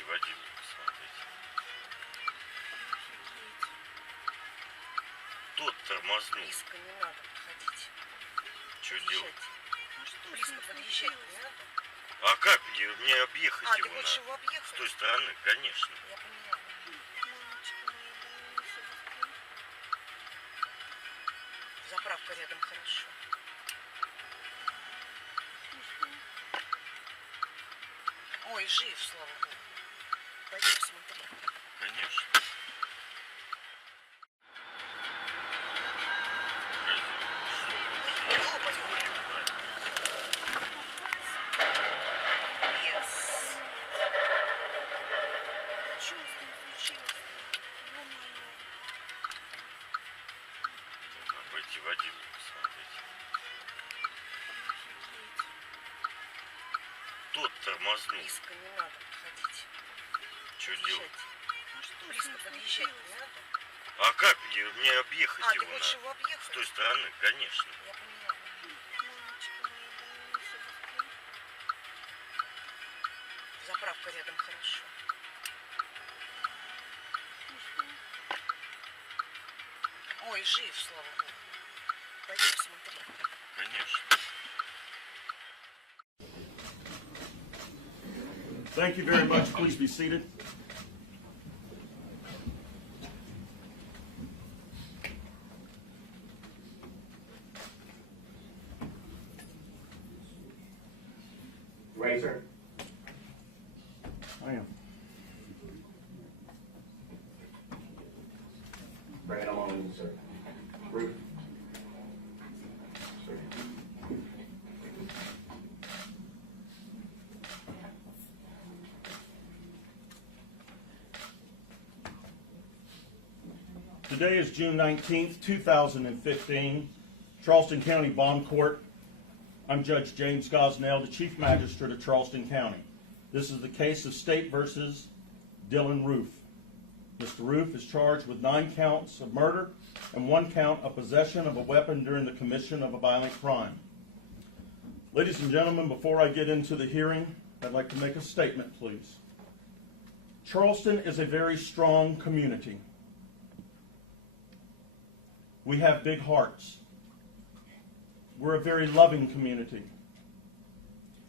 Пойти Вадима посмотреть. Тот тормознул. Близко не надо подходить. Что делать? Близко подъезжать не надо. А как мне объехать А, его ты хочешь его объехать? С той стороны, конечно. Я поняла. Заправка рядом хорошо. Ой, жив, слава богу. Пойди посмотри. Конечно. Глупость будет. Yes. Что с ним случилось? Ё-моё. Надо пойти Вадима посмотреть. Тот тормознул. Близко не надо подходить. Что Подъезжать. делать? Близко подъезжать не надо. А как мне объехать А, его ты хочешь его объехать? С той стороны, конечно. Я поняла. Мамочка моя, больница закрыта. Заправка рядом хорошо. Ой, жив, слава богу. Пойди посмотри. Конечно. Thank you very much. Please be seated. Ready, sir? I am. Bring it on, sir. Ruth. Sir. Today is June 19th, 2015, Charleston County Bond Court. I'm Judge James Gosnell, the Chief Magistrate of Charleston County. This is the case of State versus Dylan Roof. Mr. Roof is charged with 9 counts of murder and 1 count of possession of a weapon during the commission of a violent crime. Ladies and gentlemen, before I get into the hearing, I'd like to make a statement, please. Charleston is a very strong community. We have big hearts. We're a very loving community.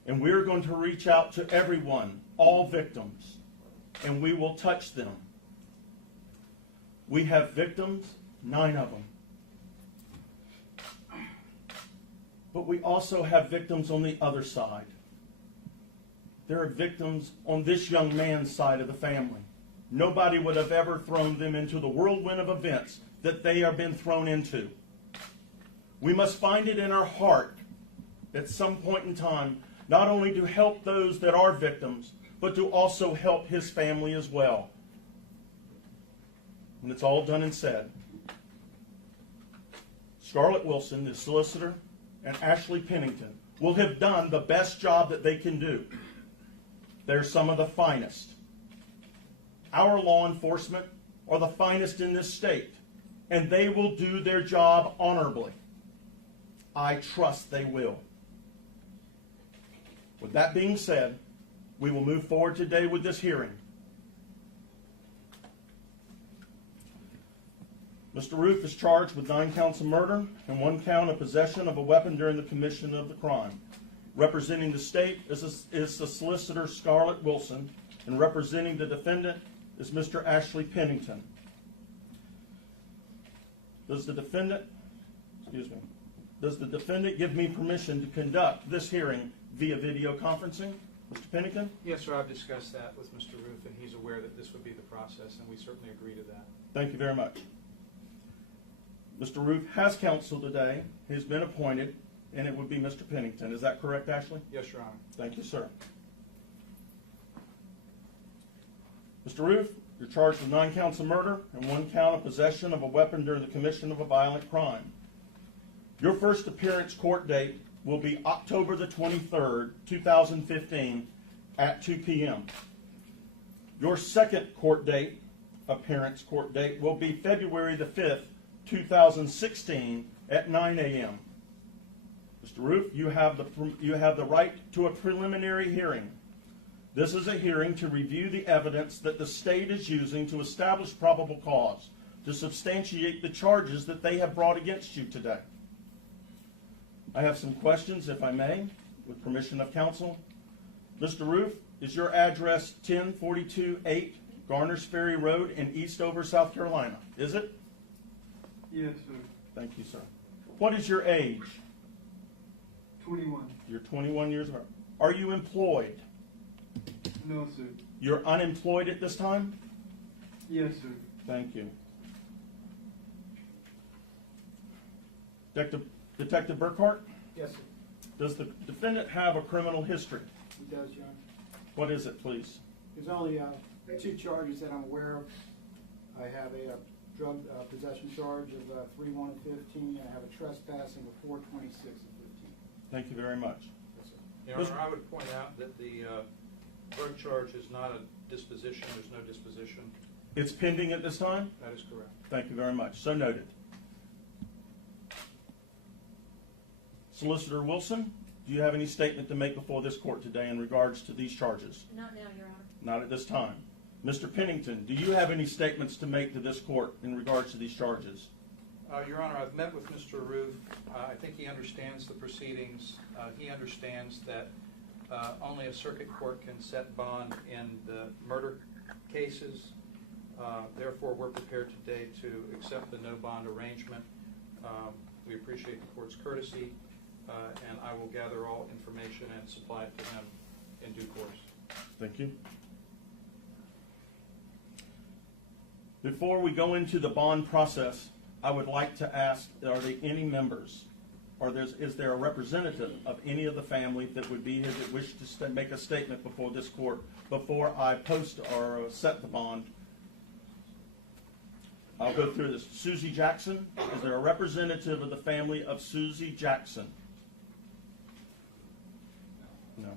And we're going to reach out to everyone, all victims, and we will touch them. We have victims, 9 of them. But we also have victims on the other side. There are victims on this young man's side of the family. Nobody would have ever thrown them into the whirlwind of events that they have been thrown into. We must find it in our heart at some point in time, not only to help those that are victims, but to also help his family as well. When it's all done and said, Scarlett Wilson, the solicitor, and Ashley Pennington will have done the best job that they can do. They're some of the finest. Our law enforcement are the finest in this state, and they will do their job honorably. I trust they will. With that being said, we will move forward today with this hearing. Mr. Roof is charged with 9 counts of murder and 1 count of possession of a weapon during the commission of the crime. Representing the state is the solicitor Scarlett Wilson, and representing the defendant is Mr. Ashley Pennington. Does the defendant give me permission to conduct this hearing via video conferencing? Mr. Pennington? Yes, sir. I've discussed that with Mr. Roof, and he's aware that this would be the process, and we certainly agree to that. Thank you very much. Mr. Roof has counsel today. He's been appointed, and it would be Mr. Pennington. Is that correct, Ashley? Yes, Your Honor. Thank you, sir. Mr. Roof, you're charged with 9 counts of murder and 1 count of possession of a weapon during the commission of a violent crime. Your first appearance court date will be October the 23rd, 2015 at 2 p.m. Your second appearance court date will be February the 5th, 2016 at 9 a.m. Mr. Roof, you have the right to a preliminary hearing. This is a hearing to review the evidence that the state is using to establish probable cause to substantiate the charges that they have brought against you today. I have some questions, if I may, with permission of counsel. Mr. Roof, is your address 10428 Garners Ferry Road in Eastover, South Carolina? Is it? Yes, sir. Thank you, sir. What is your age? 21. You're 21 years old. Are you employed? No, sir. You're unemployed at this time? Yes, sir. Thank you. Detective Burkhart, Yes, sir. does the defendant have a criminal history? He does, John. What is it, please? There's only 2 charges that I'm aware of. I have a drug possession charge of 3-1 and 15, and I have a trespassing of 4-26 and 15. Thank you very much. Yes, sir. Your Honor, I would point out that the drug charge is not a disposition. There's no disposition. It's pending at this time? That is correct. Thank you very much. So noted. Solicitor Wilson, do you have any statement to make before this court today in regards to these charges? Not now, Your Honor. Not at this time. Mr. Pennington, do you have any statements to make to this court in regards to these charges? Your Honor, I've met with Mr. Roof. I think he understands the proceedings. He understands that only a circuit court can set bond in the murder cases. Therefore, we're prepared today to accept the no bond arrangement. We appreciate the court's courtesy, and I will gather all information and supply it to him in due course. Thank you. Before we go into the bond process, I would like to ask, are there any members, or is there a representative of any of the family that would be here that wish to make a statement before this court before I post or set the bond? I'll go through this. Susie Jackson, is there a representative of the family of Susie Jackson? No.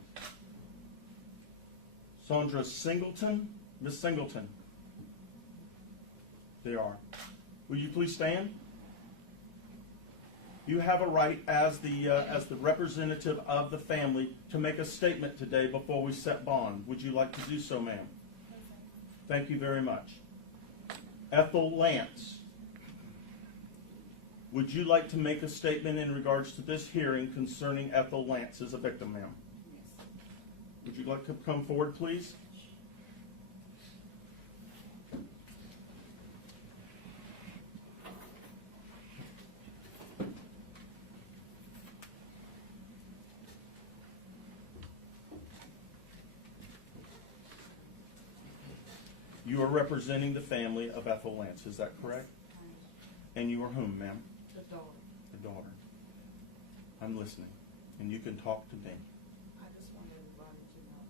Sandra Singleton, Miss Singleton. They are. Will you please stand? You have a right as the representative of the family to make a statement today before we set bond. Would you like to do so, ma'am? Thank you very much. Ethel Lance, would you like to make a statement in regards to this hearing concerning Ethel Lance as a victim, ma'am? Yes. Would you like to come forward, please? You are representing the family of Ethel Lance, is that correct? And you are whom, ma'am? The daughter. The daughter. I'm listening, and you can talk to me. I just want everybody to know,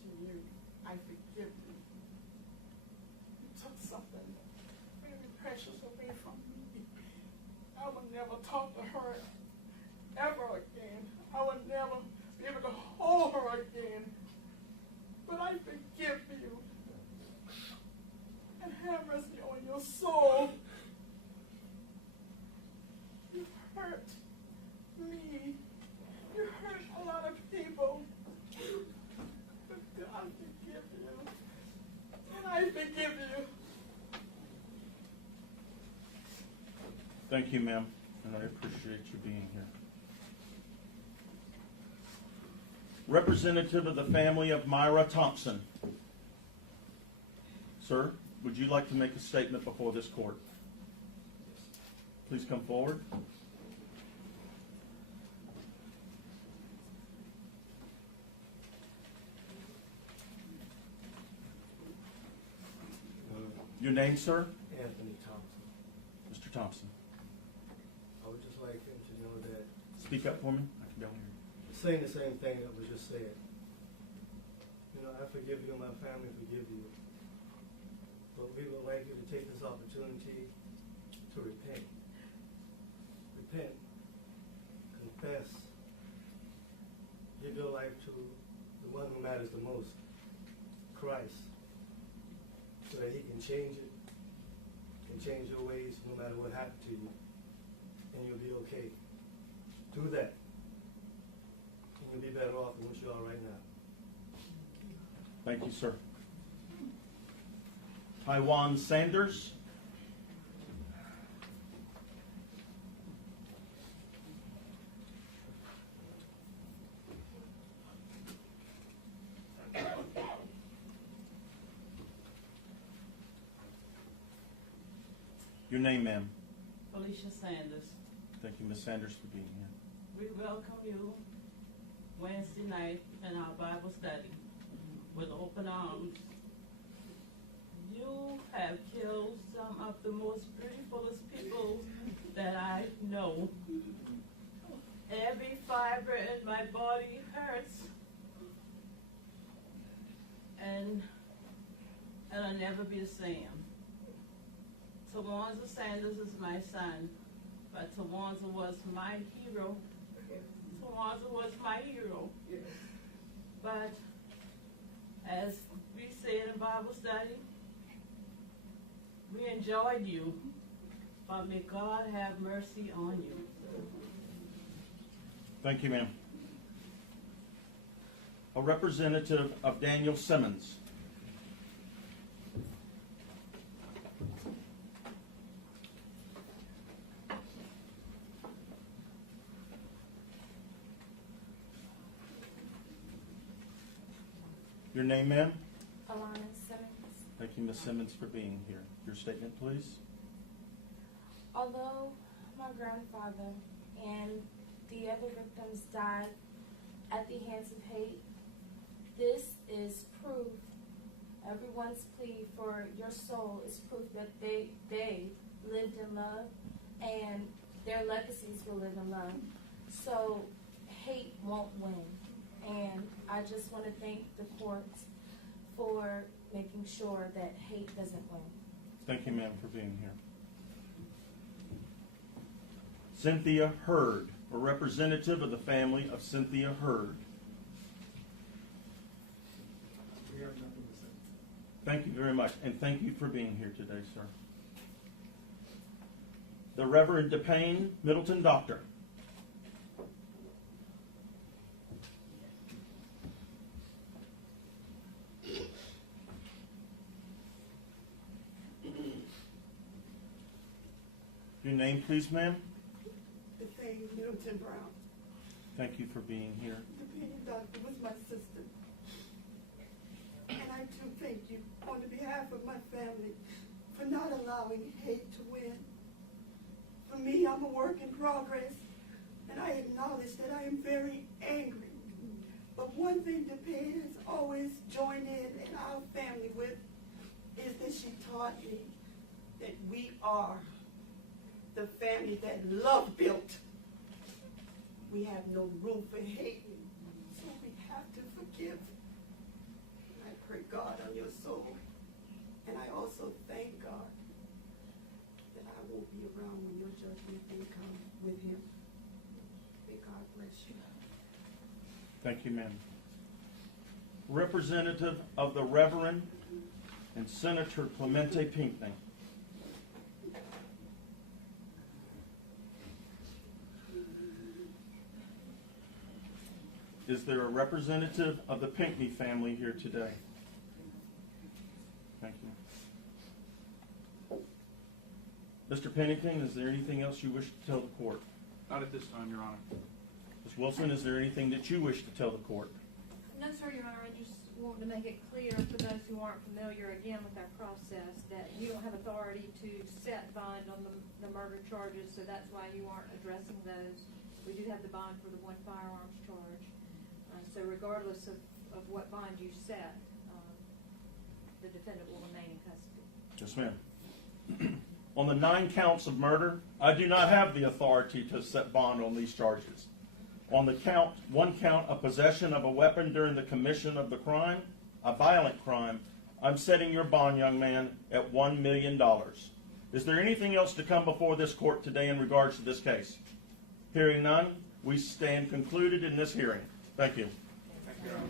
to you, I forgive you. You took something very precious away from me. I will never talk to her ever again. I will never be able to hold her again. But I forgive you. And have mercy on your soul. You hurt me. You hurt a lot of people. But God forgive you. And I forgive you. Thank you, ma'am, and I appreciate you being here. Representative of the family of Myra Thompson. Sir, would you like to make a statement before this court? Please come forward. Your name, sir? Anthony Thompson. Mr. Thompson. I would just like him to know that Speak up for me. I can barely hear you. saying the same thing that was just said. You know, I forgive you and my family forgive you. But we would like you to take this opportunity to repent. Repent. Confess. Give your life to the one who matters the most, Christ. So that he can change it, can change your ways no matter what happened to you. And you'll be okay. Do that. And you'll be better off than what you are right now. Thank you, sir. Taiwan Sanders. Your name, ma'am. Felicia Sanders. Thank you, Ms. Sanders, for being here. We welcome you Wednesday night in our Bible study with open arms. You have killed some of the most beautifulest people that I know. Every fiber in my body hurts. And I'll never be the same. Tawanza Sanders is my son, but Tawanza was my hero. Tawanza was my hero. But as we said in Bible study, we enjoyed you, but may God have mercy on you. Thank you, ma'am. A representative of Daniel Simmons. Your name, ma'am? Alana Simmons. Thank you, Ms. Simmons, for being here. Your statement, please. Although my grandfather and the other victims died at the hands of hate, this is proof. Everyone's plea for your soul is proof that they lived in love and their legacies will live in love. So hate won't win. And I just want to thank the courts for making sure that hate doesn't win. Thank you, ma'am, for being here. Cynthia Hurd, a representative of the family of Cynthia Hurd. We have nothing to say. Thank you very much, and thank you for being here today, sir. The Reverend DePayne Middleton Doctor. Your name, please, ma'am? The thing, Middleton Brown. Thank you for being here. The penny doctor was my sister. And I too thank you on behalf of my family for not allowing hate to win. For me, I'm a work in progress, and I acknowledge that I am very angry. But one thing DePayne has always joined in our family with is that she taught me that we are the family that love built. We have no room for hate, so we have to forgive. I pray God on your soul, and I also thank God that I won't be around when your judgment day comes with him. May God bless you. Thank you, ma'am. Representative of the Reverend and Senator Clemente Pinckney. Is there a representative of the Pinckney family here today? Thank you. Mr. Pennington, is there anything else you wish to tell the court? Not at this time, Your Honor. Ms. Wilson, is there anything that you wish to tell the court? No, sir, Your Honor, I just wanted to make it clear for those who aren't familiar again with our process that you don't have authority to set bond on the murder charges, so that's why you aren't addressing those. We do have the bond for the one firearms charge. So regardless of what bond you set, the defendant will remain in custody. Yes, ma'am. On the 9 counts of murder, I do not have the authority to set bond on these charges. On the one count of possession of a weapon during the commission of the crime, a violent crime, I'm setting your bond, young man, at $1 million. Is there anything else to come before this court today in regards to this case? Hearing none, we stand concluded in this hearing. Thank you. Thank you, Your Honor.